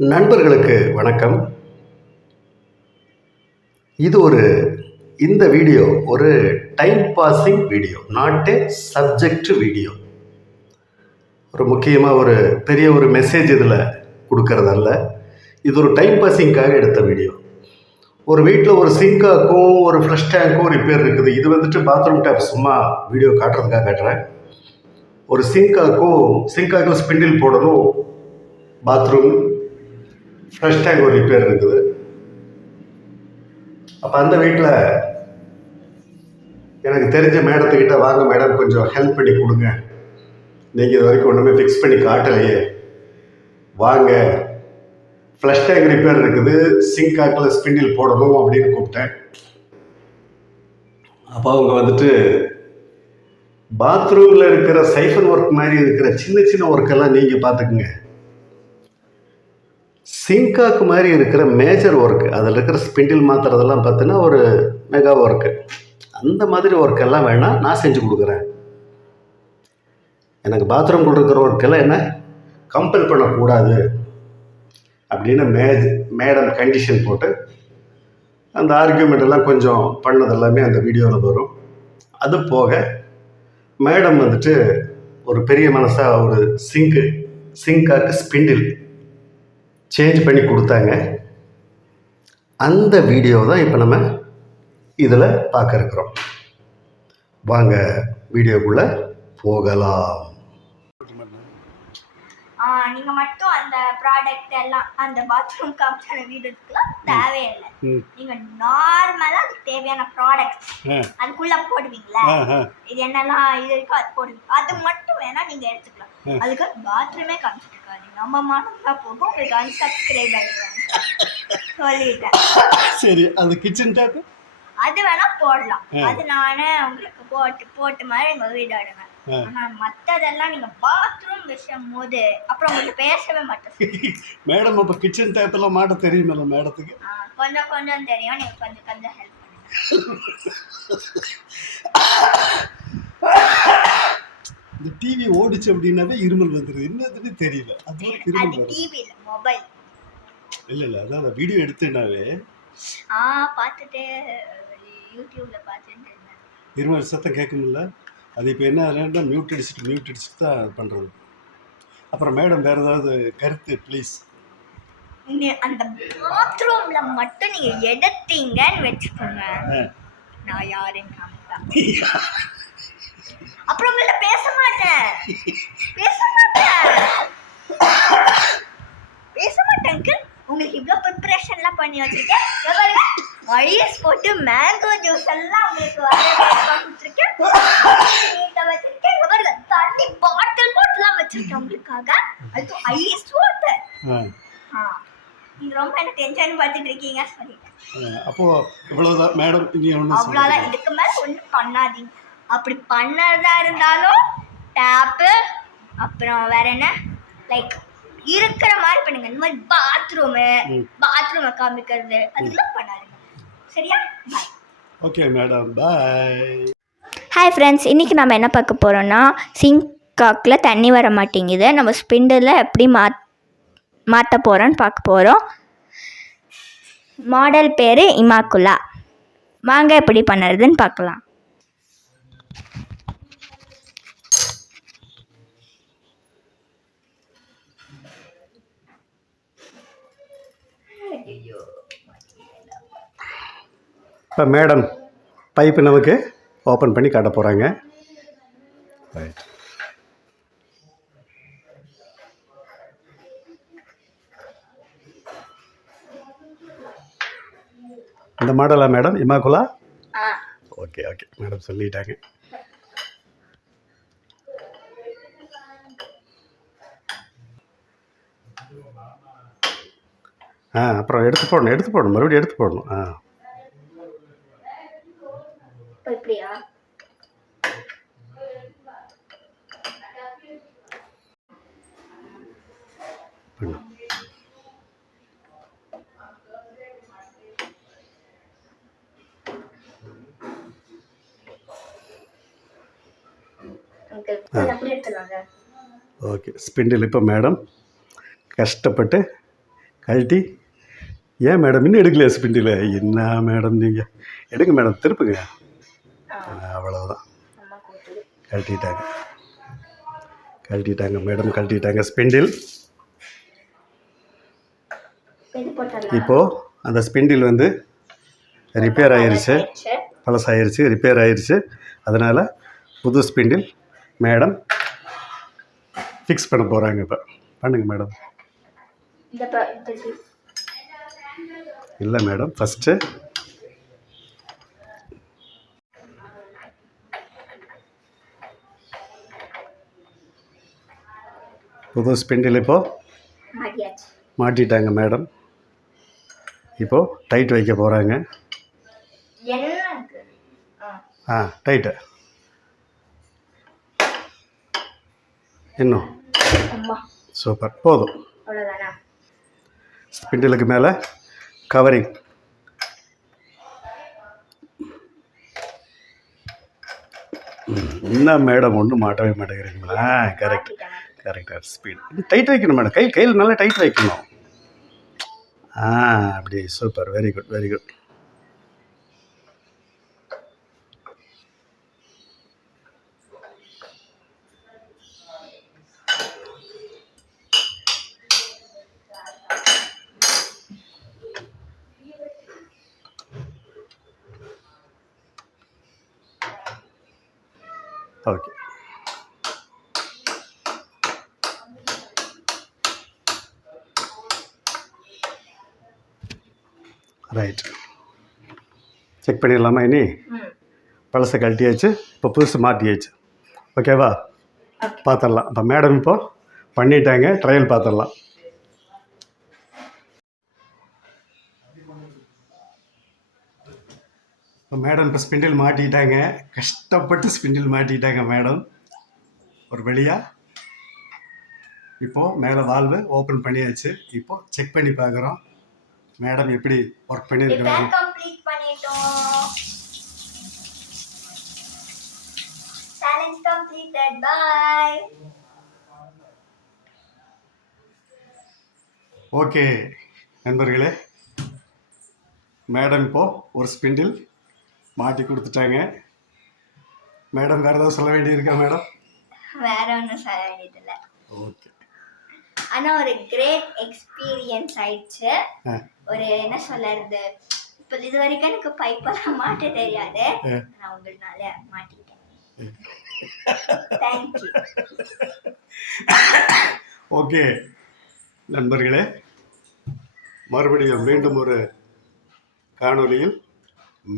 நண்பர்களுக்கு வணக்கம். இது இந்த வீடியோ ஒரு time passing video, not a subject video. முக்கியமாக பெரிய மெசேஜ் இதில் கொடுக்கறதல்ல. இது ஒரு டைம் பாசிங்காக எடுத்த வீடியோ. வீட்டில் ஒரு சிங்காக்கும் ஒரு ஃப்ளஷ் டேங்க்கும் ரிப்பேர் இருக்குது. இது பாத்ரூம் டேப், சும்மா வீடியோ காட்டுறதுக்காக காட்டுறேன். ஒரு சிங்காக்கில் ஸ்பிண்டில் போடணும், பாத்ரூம் ஃப்ளஷ் டேங்க் ஒரு ரிப்பேர் இருக்குது. அப்போ அந்த வீட்டில் எனக்கு தெரிஞ்ச மேடத்துக்கிட்ட, வாங்க மேடம் கொஞ்சம் ஹெல்ப் பண்ணி கொடுங்க, நீங்கள் இது வரைக்கும் ஒன்றுமே ஃபிக்ஸ் பண்ணி காட்டலையே, வாங்க ஃப்ளஷ் டேங்க் ரிப்பேர் இருக்குது, சிங்காக்கில் ஸ்பிண்டில் போடணும் அப்படின்னு கூப்பிட்டேன். அப்போ அவங்க பாத்ரூமில் இருக்கிற சைஃபன் ஒர்க் மாதிரி இருக்கிற சின்ன சின்ன ஒர்க்கெல்லாம் நீங்கள் பார்த்துக்குங்க, சிங்காக்கு மாதிரி இருக்கிற மேஜர் ஒர்க்கு, அதில் இருக்கிற ஸ்பிண்டில் மாற்றுறதெல்லாம் பார்த்தீங்கன்னா ஒரு மெகா ஒர்க்கு, அந்த மாதிரி ஒர்க்கெல்லாம் வேணால் நான் செஞ்சு கொடுக்குறேன். எனக்கு பாத்ரூம்குள்ள இருக்கிற ஒர்க்கெல்லாம் என்ன கம்பல் பண்ணக்கூடாது அப்படின்னு மேடம் கண்டிஷன் போட்டு அந்த ஆர்கியூமெண்ட் எல்லாம் கொஞ்சம் பண்ணது எல்லாமே அந்த வீடியோவில் வரும். அது போக மேடம் ஒரு பெரிய மனசாக ஒரு சிங்காக்கு ஸ்பிண்டில் சேஞ்ச் பண்ணி கொடுத்தாங்க. அந்த வீடியோ தான் இப்போ நம்ம இதில் பார்க்க இருக்கிறோம். வாங்க வீடியோக்குள்ளே போகலாம். நீங்கள் மட்டும் அந்த ப்ராடக்ட் எல்லாம் அந்த பாத்ரூம் காமிச்சான வீடியோஸ்க்குலாம் தேவையில்லை. நீங்கள் நார்மலாக அதுக்கு தேவையான ப்ராடக்ட்ஸ் அதுக்குள்ளே போடுவீங்களா, இது என்னெல்லாம் இது இருக்கோ அது போடுவீங்க, அது மட்டும் வேணால் நீங்கள் எடுத்துக்கலாம். அதுக்கு பாத்ரூமே காமிச்சிட்டு இருக்காதீங்க, நம்ம மானம்லாம் போகும், உங்களுக்கு அன்சப்ஸ்கிரைப் ஆகிடுவாங்க சொல்லிட்டேன். சரி, அது கிச்சன் டேப் அது வேணா போடலாம், அது நானே உங்களுக்கு போட்டு மாதிரி எங்கள் வீடு ஆடுவேன். ஆனால் மற்றதெல்லாம் நீங்கள் பாத்ரூம் விஷயம் போது அப்புறம் உங்களுக்கு பேசவே மாட்டேன். மேடம் அப்போ கிச்சன் டேப்பெல்லாம் மாட்ட தெரியுமில்ல மேடத்துக்கு? கொஞ்சம் கொஞ்சம் தெரியும், நீங்கள் கொஞ்சம் கொஞ்சம் ஹெல்ப் பண்ணுங்க. இந்த டிவி ஓடிச்சு அப்படின்னாவே இருமல் வந்துடுது, என்னதுன்னு தெரியல. அது டிவி இல்லை, மொபைல். இல்லை அதான் வீடியோ எடுத்துனாவே பார்த்துட்டு யூடியூப்ல பார்த்துட்டு இருமல் சத்தம் கேட்கும்ல. அது இப்போ என்ன மியூட் அடிச்சுட்டு தான் அது பண்ணுறது. அப்புறம் மேடம் வேறு ஏதாவது கருத்து ப்ளீஸ்? அந்த பாத்ரூம்ல மட்டும் நீங்க எடுத்தீங்கன்னு வச்சுக்கோங்க, நான் யாருன்னு காமிப்பேன். அப்புறம் உங்கள்ட்ட பேச மாட்டேன். உங்களுக்கு இவ்வளோ ப்ரிப்பரேஷன்லாம் பண்ணி வச்சுருக்கேன், ஐஸ் போட்டு மேங்கோ ஜூஸ் எல்லாம் உங்களுக்கு கொடுத்துருக்கேன், வச்சுருக்கேன், தண்ணி பாட்டிலாம் வச்சுருக்கேன் உங்களுக்காக, அது ஐஸ் வாட்டர். நீங்கள் ரொம்ப எனக்கு டென்ஷன் பார்த்துட்டு இருக்கீங்க சொல்லிட்டேன். அப்போ இவ்வளோதான் மேடம், அவ்வளோதான், இதுக்கு மேலே ஒன்றும் பண்ணாதீங்க. அப்படி பண்ணதா இருந்தாலும் டேப்பு அப்புறம் வேற என்ன லைக் இருக்கிற மாதிரி பண்ணுங்க. இந்த மாதிரி பாத்ரூமை காமிக்கிறது அதெல்லாம் பண்ணாதீங்க, சரியா? பாய். ஓகே மேடம், பாய். ஹாய் ஃப்ரெண்ட்ஸ், இன்றைக்கி நம்ம என்ன பார்க்க போகிறோன்னா, சிங்காக்கில் தண்ணி வர மாட்டேங்குது, நம்ம ஸ்பிண்டில் எப்படி மாற்ற போகிறோன்னு பார்க்க போகிறோம். மாடல் பேர் இமாக்குலா. வாங்க எப்படி பண்ணுறதுன்னு பார்க்கலாம். இப்போ மேடம் பைப்பு நமக்கு ஓப்பன் பண்ணி காட்ட போகிறாங்க. இந்த மாடலா மேடம் இமாக்குலா? ஓகே மேடம் சொல்லிட்டாங்க. அப்புறம் எடுத்து போடணும் மறுபடியும் எடுத்து போடணும். இப்படியா? ஓகே, ஸ்பிண்டில் இப்போ மேடம் கஷ்டப்பட்டு கழட்டி ஏன் மேடம் இன்னும் எடுக்கலையா ஸ்பிண்டில்? என்ன மேடம் நீங்கள் எடுங்க மேடம், திருப்புங்க. அவ்வளோதான், கழட்டிட்டாங்க மேடம், கழட்டிட்டாங்க ஸ்பிண்டில். இப்போது அந்த ஸ்பிண்டில் வந்து ரிப்பேர் ஆயிடுச்சு, பழசாயிருச்சு, ரிப்பேர் ஆயிடுச்சு. அதனால் புது ஸ்பிண்டில் மேடம் ஃபிக்ஸ் பண்ண போகிறாங்க. இப்போ பண்ணுங்க மேடம். இல்லை மேடம், ஃபஸ்ட்டு புது ஸ்பிண்டில் இப்போது மாட்டிட்டாங்க மேடம். இப்போது டைட் வைக்க போகிறாங்க. டைட்டு இன்னும் சூப்பர், போதும். ஸ்பிண்டிலுக்கு மேலே கவரிங். என்ன மேடம் ஒன்றும் மாட்டவே மாட்டேங்கிறீங்களா? கரெக்டாக ஸ்பீட் டைட் வைக்கணும் மேடம். கையில் நல்லா டைட் வைக்கணும். அப்படி super, very good, very good. Okay, right. Check பண்ணிடலாமா? இனி பழசை கழட்டியாச்சு, இப்போ புதுசு மாட்டியாச்சு. ஓகேவா? பார்த்துடலாம். இப்போ மேடம் இப்போ பண்ணிட்டாங்க, ட்ரையல் பார்த்துடலாம். இப்போ மேடம் இப்போ ஸ்பிண்டில் மாட்டிட்டாங்க, கஷ்டப்பட்டு ஸ்பிண்டில் மாட்டிட்டாங்க மேடம் ஒரு வழியாக. இப்போது மேலே வால்வு ஓப்பன் பண்ணியாச்சு. இப்போது செக் பண்ணி பார்க்குறோம் மேடம் எப்படி ஒர்க் பண்ணியிருக்கிறாங்க. கம்ப்ளீட் பண்ணிட்டோம். Challenge completed. பை. ஓகே நண்பர்களே, மேடம் இப்போது ஒரு ஸ்பிண்டில் மாட்டி கொடுத்துட்டாங்க. மேடம் வேறு ஏதாவது சொல்ல வேண்டியிருக்கா மேடம்? வேற ஒன்றும் சொல்ல வேண்டியதில்லை. ஓகே, ஆனால் ஒரு கிரேட் எக்ஸ்பீரியன்ஸ் ஆயிடுச்சு. ஒரு என்ன சொல்றது, இப்போ இது வரைக்கும் எனக்கு பைப்பெல்லாம் மாட்ட தெரியாது, நான் உங்களால மாட்டிட்டேன். தேங்க்யூ. ஓகே நண்பர்களே, மறுபடியும் மீண்டும் ஒரு காணொளியில்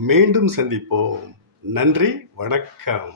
மீண்டும் சந்திப்போம். நன்றி, வணக்கம்.